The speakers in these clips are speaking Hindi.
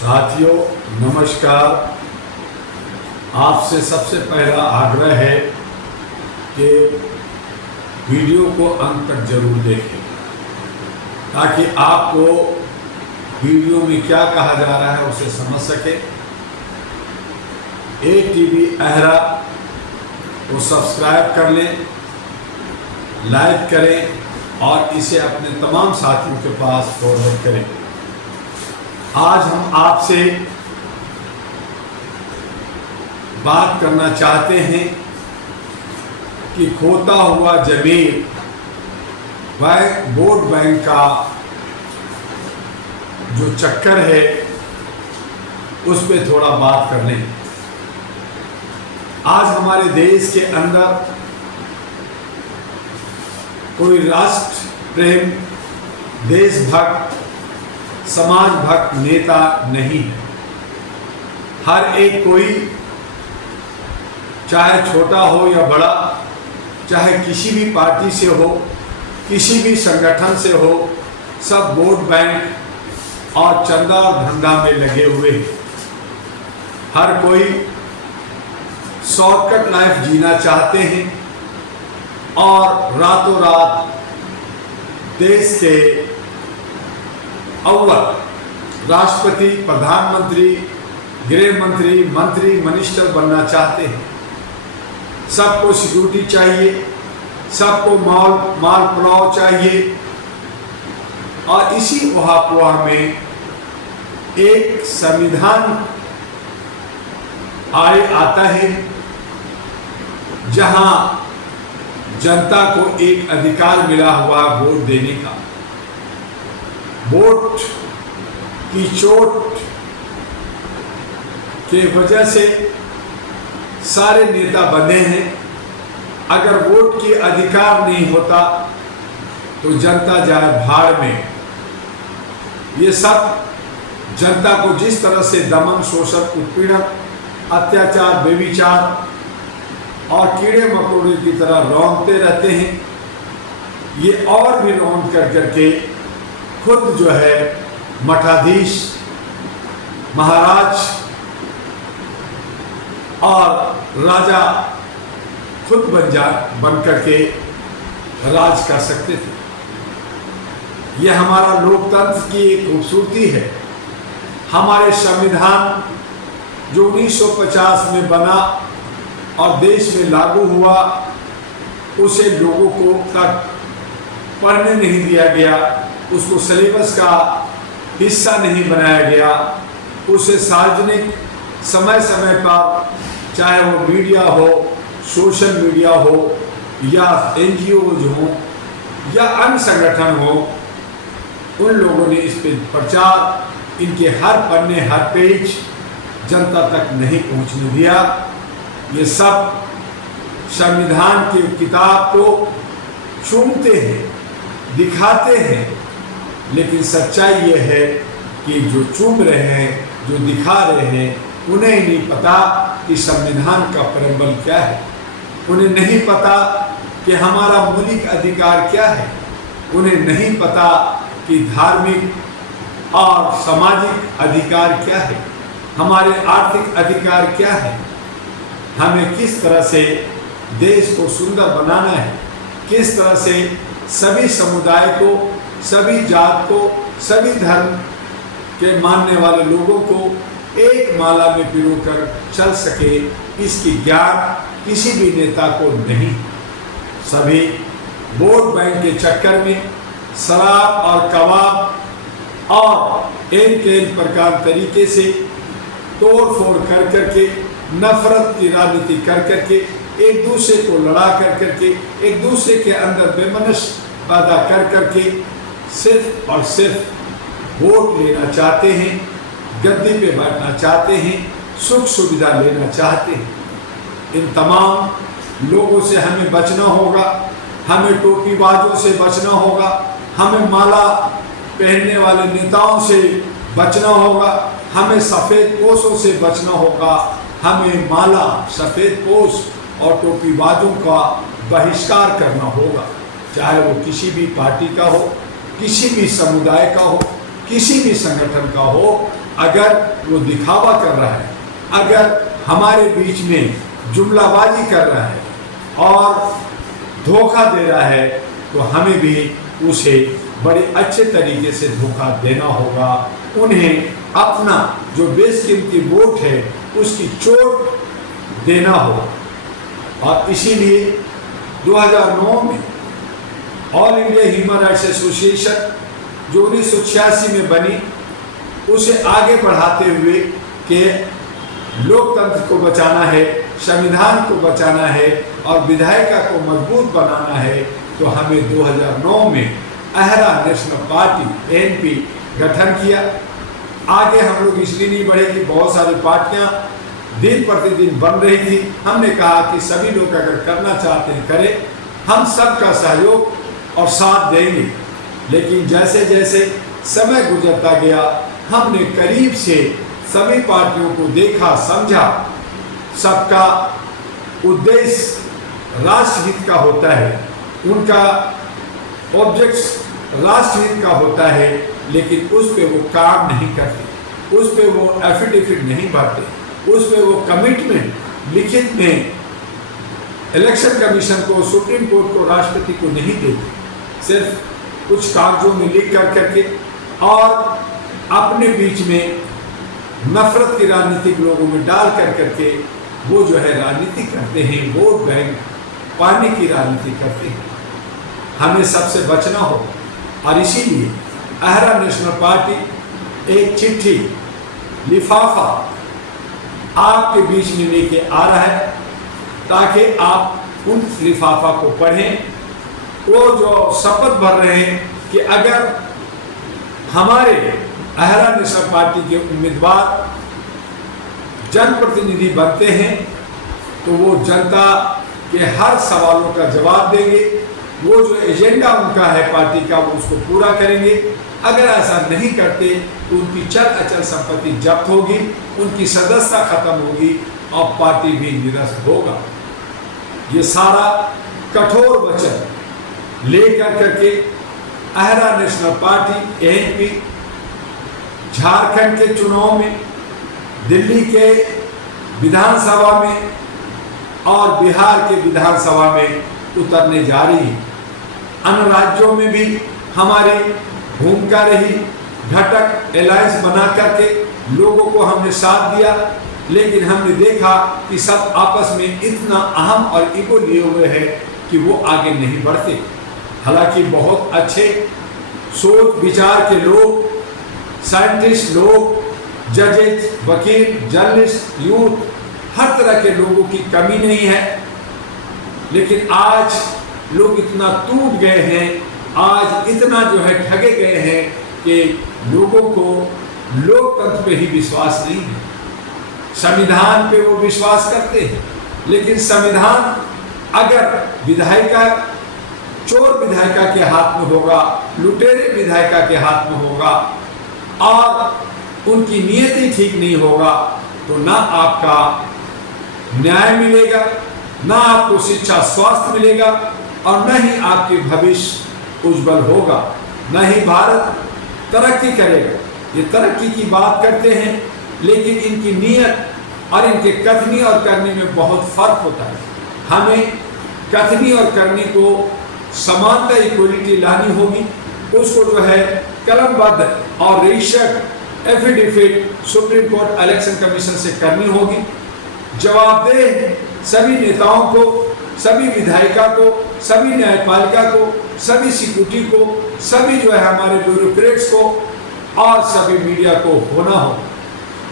साथियों नमस्कार। आपसे सबसे पहला आग्रह है कि वीडियो को अंत तक जरूर देखें ताकि आपको वीडियो में क्या कहा जा रहा है उसे समझ सके। ATV अहरा को सब्सक्राइब कर लें, लाइक करें और इसे अपने तमाम साथियों के पास फॉरवर्ड करें। आज हम आपसे बात करना चाहते हैं कि खोता हुआ जमीन वोट बैंक का जो चक्कर है उस पे थोड़ा बात कर लें। आज हमारे देश के अंदर कोई राष्ट्र प्रेम, देशभक्त, समाज भक्त नेता नहीं है। हर एक कोई, चाहे छोटा हो या बड़ा, चाहे किसी भी पार्टी से हो, किसी भी संगठन से हो, सब वोट बैंक और चंदा और धंधा में लगे हुए हैं। हर कोई शॉर्टकट लाइफ जीना चाहते हैं और रातों रात देश के अव्वल राष्ट्रपति, प्रधानमंत्री, गृह मंत्री, मंत्री, मिनिस्टर बनना चाहते हैं। सबको सिक्योरिटी चाहिए, सबको माल पुलाव चाहिए और इसी उहापोह में एक संविधान आता है जहां जनता को एक अधिकार मिला हुआ वोट देने का। वोट की चोट के वजह से सारे नेता बंधे हैं। अगर वोट की अधिकार नहीं होता तो जनता जाए भाड़ में। ये सब जनता को जिस तरह से दमन, शोषण, उत्पीड़न, अत्याचार, बेविचार और कीड़े मकोड़े की तरह रौंदते रहते हैं, ये और भी रौंद कर करके खुद जो है मठाधीश, महाराज और राजा खुद बन करके राज कर सकते थे। यह हमारा लोकतंत्र की एक खूबसूरती है। हमारे संविधान जो 1950 में बना और देश में लागू हुआ, उसे लोगों को तक पढ़ने नहीं दिया गया, उसको सिलेबस का हिस्सा नहीं बनाया गया, उसे सार्वजनिक समय समय पर, चाहे वो मीडिया हो, सोशल मीडिया हो या NGOज हो या अन्य संगठन हो, उन लोगों ने इस पे प्रचार, इनके हर पन्ने, हर पेज जनता तक नहीं पहुंचने दिया। ये सब संविधान की किताब को चूमते हैं, दिखाते हैं, लेकिन सच्चाई ये है कि जो चूम रहे हैं, जो दिखा रहे हैं, उन्हें नहीं पता कि संविधान का प्रेम्बल क्या है। उन्हें नहीं पता कि हमारा मौलिक अधिकार क्या है। उन्हें नहीं पता कि धार्मिक और सामाजिक अधिकार क्या है, हमारे आर्थिक अधिकार क्या है, हमें किस तरह से देश को सुंदर बनाना है, किस तरह से सभी समुदाय को, सभी जात को, सभी धर्म के मानने वाले लोगों को एक माला में पिरोकर चल सके, इसकी ज्ञान किसी भी नेता को नहीं। सभी वोट बैंक के चक्कर में शराब और कबाब और एक प्रकार तरीके से तोड़ फोड़ कर करके, नफरत की राजनीति कर करके, एक दूसरे को लड़ा कर करके, एक दूसरे के अंदर बेमनस पैदा कर करके सिर्फ और सिर्फ वोट लेना चाहते हैं, गद्दी पे बैठना चाहते हैं, सुख सुविधा लेना चाहते हैं। इन तमाम लोगों से हमें बचना होगा। हमें टोपीबाजों से बचना होगा, हमें माला पहनने वाले नेताओं से बचना होगा, हमें सफ़ेद पोशों से बचना होगा। हमें माला, सफ़ेद पोश और टोपीबाजों का बहिष्कार करना होगा, चाहे वो किसी भी पार्टी का हो, किसी भी समुदाय का हो, किसी भी संगठन का हो, अगर वो दिखावा कर रहा है, अगर हमारे बीच में जुमलाबाजी कर रहा है और धोखा दे रहा है, तो हमें भी उसे बड़े अच्छे तरीके से धोखा देना होगा। उन्हें अपना जो बेशकीमती वोट है उसकी चोट देना होगा। और इसीलिए 2009 में all India human rights association जो 1986 में बनी, उसे आगे बढ़ाते हुए कि लोकतंत्र को बचाना है, संविधान को बचाना है और विधायिका को मजबूत बनाना है, तो हमें 2009 में अहरा नेशनल पार्टी एनपी गठन किया। आगे हम लोग इसलिए नहीं बढ़े कि बहुत सारी पार्टियां दिन प्रतिदिन बन रही थी। हमने कहा कि सभी लोग अगर करना चाहते हैं करें, हम सबका सहयोग और साथ देंगे। लेकिन जैसे जैसे समय गुजरता गया, हमने करीब से सभी पार्टियों को देखा, समझा। सबका उद्देश्य राष्ट्रहित का होता है, उनका ऑब्जेक्ट्स राष्ट्रहित का होता है, लेकिन उस पे वो काम नहीं करते, उस पे वो एफिडेविट नहीं भरते, उस पे वो कमिटमेंट लिखित में इलेक्शन कमीशन को, सुप्रीम कोर्ट को, राष्ट्रपति को नहीं देते। सिर्फ कुछ कागजों में लिख कर करके और अपने बीच में नफरत की राजनीतिक लोगों में डाल कर करके वो जो है राजनीति करते हैं, वोट बैंक पाने की राजनीति करते हैं। हमें सबसे बचना हो और इसीलिए अहरा नेशनल पार्टी एक चिट्ठी, लिफाफा आपके बीच में लेके आ रहा है, ताकि आप उन लिफाफा को पढ़ें। वो जो शपथ भर रहे हैं कि अगर हमारे अहरा नेशनल पार्टी के उम्मीदवार जनप्रतिनिधि बनते हैं तो वो जनता के हर सवालों का जवाब देंगे, वो जो एजेंडा उनका है पार्टी का वो उसको पूरा करेंगे। अगर ऐसा नहीं करते तो उनकी चल अचल संपत्ति जब्त होगी, उनकी सदस्यता खत्म होगी और पार्टी भी निरस्त होगा। ये सारा कठोर वचन लेकर करके अहरा नेशनल पार्टी एएनपी झारखंड के चुनाव में, दिल्ली के विधानसभा में और बिहार के विधानसभा में उतरने जा रही है। अन्य राज्यों में भी हमारी भूमिका रही, घटक एलायंस बना करके लोगों को हमने साथ दिया, लेकिन हमने देखा कि सब आपस में इतना अहम और ईगो लिए हुए हैं कि वो आगे नहीं बढ़ते। हालांकि बहुत अच्छे सोच विचार के लोग, साइंटिस्ट लोग, जजेस, वकील, जर्नलिस्ट, यूथ, हर तरह के लोगों की कमी नहीं है, लेकिन आज लोग इतना टूट गए हैं, आज इतना जो है ठगे गए हैं कि लोगों को लोकतंत्र पे ही विश्वास नहीं है। संविधान पे वो विश्वास करते हैं, लेकिन संविधान अगर विधायिका, चोर विधायिका के हाथ में होगा, लुटेरे विधायिका के हाथ में होगा और उनकी नीयत ही ठीक नहीं होगा, तो ना आपका न्याय मिलेगा, ना आपको शिक्षा स्वास्थ्य मिलेगा और न ही आपके भविष्य उज्जवल होगा, न ही भारत तरक्की करेगा। ये तरक्की की बात करते हैं, लेकिन इनकी नीयत और इनके कथनी और करने में बहुत फर्क होता है। हमें कथनी और करने को समानता, इक्वलिटी लानी होगी, उसको जो है कलमबद्ध और registered affidavit supreme court election commission से करनी होगी। जवाबदेह सभी नेताओं को, सभी विधायिका को, सभी न्यायपालिका को, सभी सिक्योरिटी को, सभी जो है हमारे ब्यूरोक्रेट्स को और सभी मीडिया को होना हो।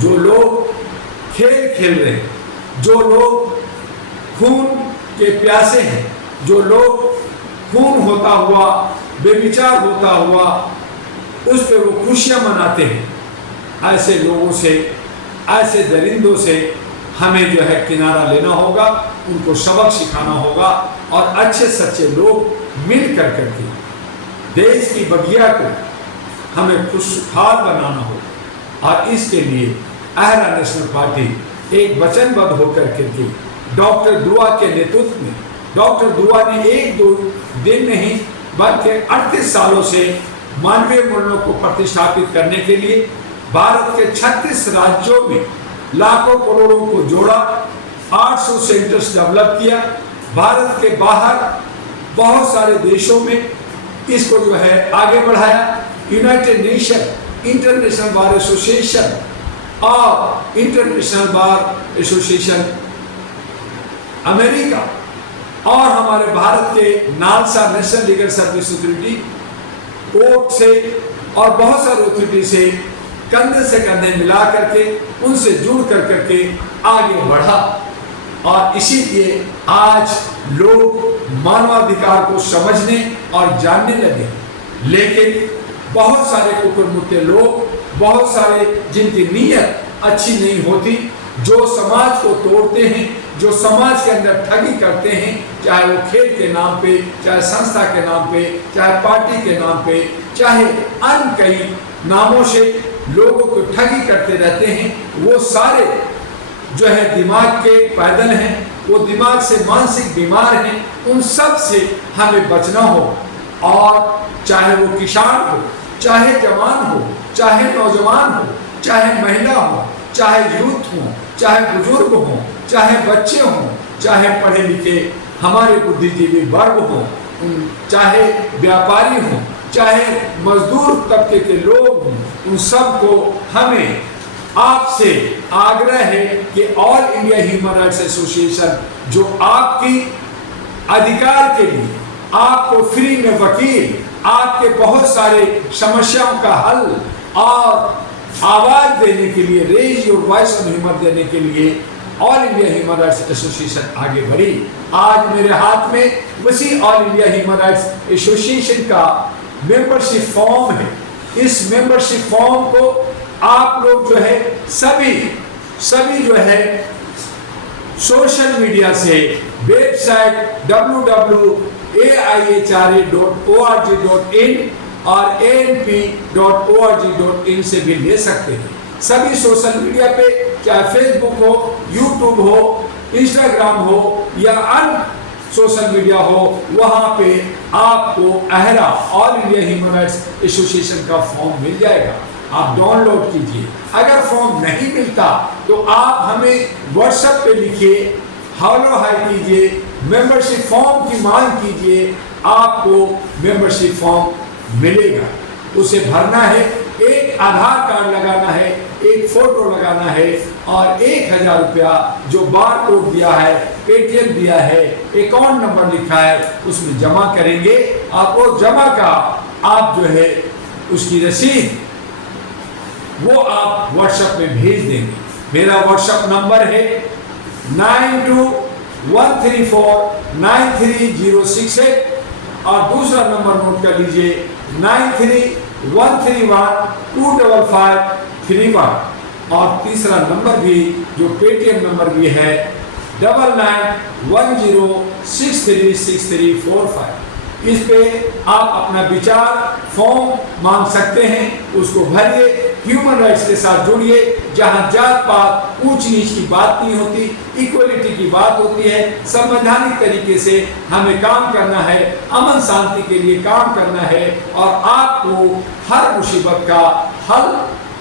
जो लोग खेल खेल रहे हैं, जो लोग खून के प्यासे हैं, जो लोग खून होता हुआ, बेविचार होता हुआ उस पर वो खुशियां मनाते हैं, ऐसे लोगों से, ऐसे दरिंदों से हमें जो है किनारा लेना होगा, उनको सबक सिखाना होगा और अच्छे सच्चे लोग मिल कर करके देश की बगिया को हमें खुशहाल बनाना होगा। और इसके लिए अहरा नेशनल पार्टी एक वचनबद्ध होकर के डॉक्टर दुआ के नेतृत्व में, डॉक्टर दुआ ने एक दो दिन नहीं बल्कि 38 सालों से मानवीय मूल्यों को प्रतिष्ठापित करने के लिए भारत के 36 राज्यों में लाखों करोड़ों को जोड़ा, 800 सेंटर्स डेवलप किया। भारत के बाहर बहुत सारे देशों में इसको जो है आगे बढ़ाया। United nation, international bar association और इंटरनेशनल बार एसोसिएशन अमेरिका और हमारे भारत के NALSA national legal service authority court से और बहुत सारे अथॉरिटी से कंधे से कंधे मिला करके उनसे जुड़ करके आगे बढ़ा। और इसीलिए आज लोग मानवाधिकार को समझने और जानने लगे। लेकिन बहुत सारे कुकुरमुत्ते लोग, बहुत सारे जिनकी नीयत अच्छी नहीं होती, जो समाज को तोड़ते हैं, जो समाज के अंदर ठगी करते हैं, चाहे वो खेल के नाम पे, चाहे संस्था के नाम पे, चाहे पार्टी के नाम पे, चाहे अन्य कई नामों से लोगों को ठगी करते रहते हैं, वो सारे जो है दिमाग के पैदल हैं, वो दिमाग से मानसिक बीमार हैं। उन सब से हमें बचना हो। और चाहे वो किसान हो, चाहे जवान हो, चाहे नौजवान हो, चाहे महिला हो, चाहे यूथ हो, चाहे बुजुर्ग हो, चाहे बच्चे हों, चाहे पढ़े लिखे हमारे बुद्धिजीवी वर्ग हो, चाहे व्यापारी हो, चाहे मजदूर तबके के लोग हों, उन सबको हमें आपसे आग्रह है कि all India human rights association जो आपकी अधिकार के लिए आपको फ्री में वकील, आपके बहुत सारे समस्याओं का हल और आवाज देने के लिए, raise your voice on human देने के लिए all India human rights association आगे बढ़ी। आज मेरे हाथ में उसी all India human rights association का मेंबरशिप फॉर्म है। इस मेंबरशिप फॉर्म को आप लोग जो है सभी जो है सोशल मीडिया से वेबसाइट www.aihra.org.in और anp.org.in से भी ले सकते हैं। सभी सोशल मीडिया पे, चाहे फेसबुक हो, यूट्यूब हो, इंस्टाग्राम हो या अन्य सोशल मीडिया हो, वहां पे आपको अहरा all India human rights association का फॉर्म मिल जाएगा। आप डाउनलोड कीजिए। अगर फॉर्म नहीं मिलता तो आप हमें व्हाट्सएप पे लिखिए, हेलो हाय कीजिए, मेंबरशिप फॉर्म की मांग कीजिए, आपको मेंबरशिप फॉर्म मिलेगा। उसे भरना है, एक आधार कार्ड लगाना है, एक फोटो लगाना है और 1000 रुपया जो बार कोड दिया है, पेटीएम दिया है, अकाउंट नंबर लिखा है, उसमें जमा करेंगे। आपको जमा का आप जो है उसकी रसीद वो आप व्हाट्सएप में भेज देंगे। मेरा व्हाट्सएप नंबर है 9213493068 और दूसरा नंबर नोट कर लीजिए 9313125531 और तीसरा नंबर भी जो पेटीएम नंबर भी है 9910636345। इस पे आप अपना विचार फॉर्म मांग सकते हैं, उसको भरिए, ह्यूमन राइट्स के साथ जुड़िए, जहां जात पात ऊंच नीच की बात नहीं होती, इक्वलिटी की बात होती है। संवैधानिक तरीके से हमें काम करना है, अमन शांति के लिए काम करना है और आपको हर मुसीबत का हल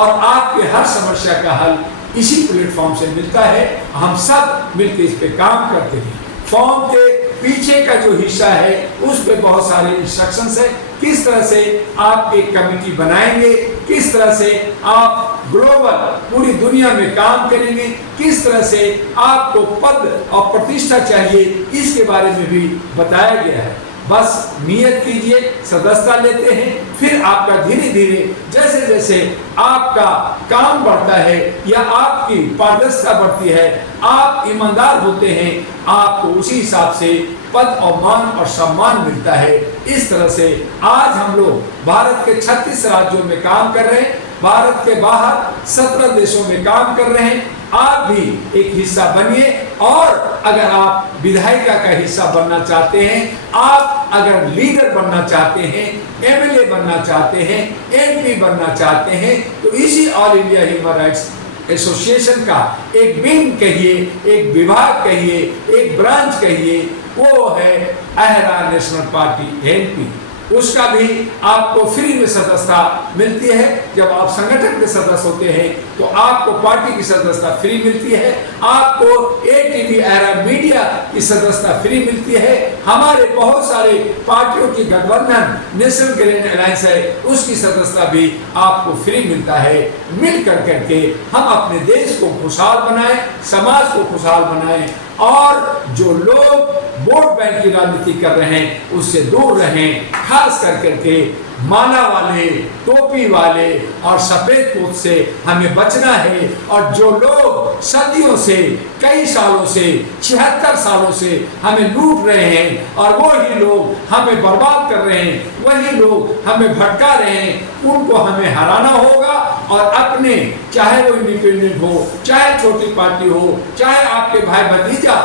और आपके हर समस्या का हल इसी प्लेटफॉर्म से मिलता है। हम सब मिलकर इस पे काम करते हैं। फॉर्म के पीछे का जो हिस्सा है उस पे बहुत सारे इंस्ट्रक्शंस है, किस तरह से आप एक कमेटी बनाएंगे, किस तरह से आप ग्लोबल पूरी दुनिया में काम करेंगे, किस तरह से आपको पद और प्रतिष्ठा चाहिए, इसके बारे में भी बताया गया है। बस नियत कीजिए, सदस्यता लेते हैं, फिर आपका धीरे धीरे जैसे जैसे आपका काम बढ़ता है या आपकी पारदर्शिता बढ़ती है, आप ईमानदार होते हैं, आपको उसी हिसाब से पद और मान और सम्मान मिलता है। इस तरह से आज हम लोग भारत के 36 राज्यों में काम कर रहे हैं, भारत के बाहर 17 देशों में काम कर रहे हैं। आप भी एक हिस्सा बनिए और अगर आप विधायिका का हिस्सा बनना चाहते हैं, आप अगर लीडर बनना चाहते हैं, एमएलए बनना चाहते हैं, एमपी बनना चाहते हैं, तो इसी all India human rights association का एक विंग कहिए, एक विभाग कहिए, एक ब्रांच कहिए, वो है अहरा नेशनल पार्टी एनपी। उसका भी आपको फ्री में सदस्यता मिलती है। जब आप संगठन के सदस्य होते हैं तो आपको पार्टी की सदस्यता फ्री मिलती है, आपको ATV एरा मीडिया की सदस्यता फ्री मिलती है। हमारे बहुत सारे पार्टियों की गठबंधन नेशनल ग्रीन अलायंस है, उसकी सदस्यता भी आपको फ्री मिलता है। मिल करके हम अपने देश को खुशहाल बनाएं, समाज को खुशहाल बनाएं और जो लोग वोट बैंक की राजनीति कर रहे हैं उससे दूर रहें। खास करके माला वाले, टोपी वाले और सफेद कोट से हमें बचना है। और जो लोग सदियों से, कई सालों से, 76 सालों से हमें लूट रहे हैं और वही लोग हमें बर्बाद कर रहे हैं, वही लोग हमें भटका रहे हैं, उनको हमें हराना होगा। और अपने, चाहे वो इंडिपेंडेंट हो, चाहे छोटी पार्टी हो, चाहे आपके भाई भतीजा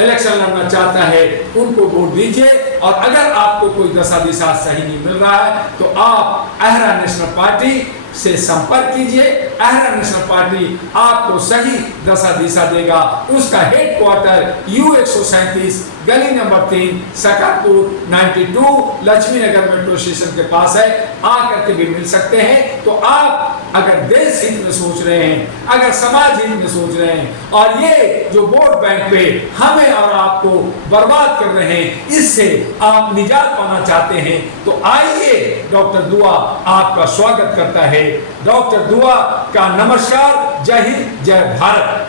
इलेक्शन लड़ना चाहता है, उनको वोट दीजिए। और अगर आपको कोई दशा दिशा सही नहीं मिल रहा है तो आप अहरा नेशनल पार्टी से संपर्क कीजिए। अहरा नेशनल पार्टी आपको सही दशा दिशा देगा। उसका हेडक्वार्टर U137 गली नंबर 3 सकरपुर 92 लक्ष्मी नगर मेट्रो स्टेशन के पास है। आकर के भी मिल सकते हैं। तो आप अगर देश हित में सोच रहे हैं, अगर समाज हित में सोच रहे हैं और ये जो वोट बैंक पे हमें और आपको बर्बाद कर रहे हैं, इससे आप निजात पाना चाहते हैं तो आइए, डॉक्टर दुआ आपका स्वागत करता है। डॉक्टर दुआ का नमस्कार। जय हिंद, जय भारत।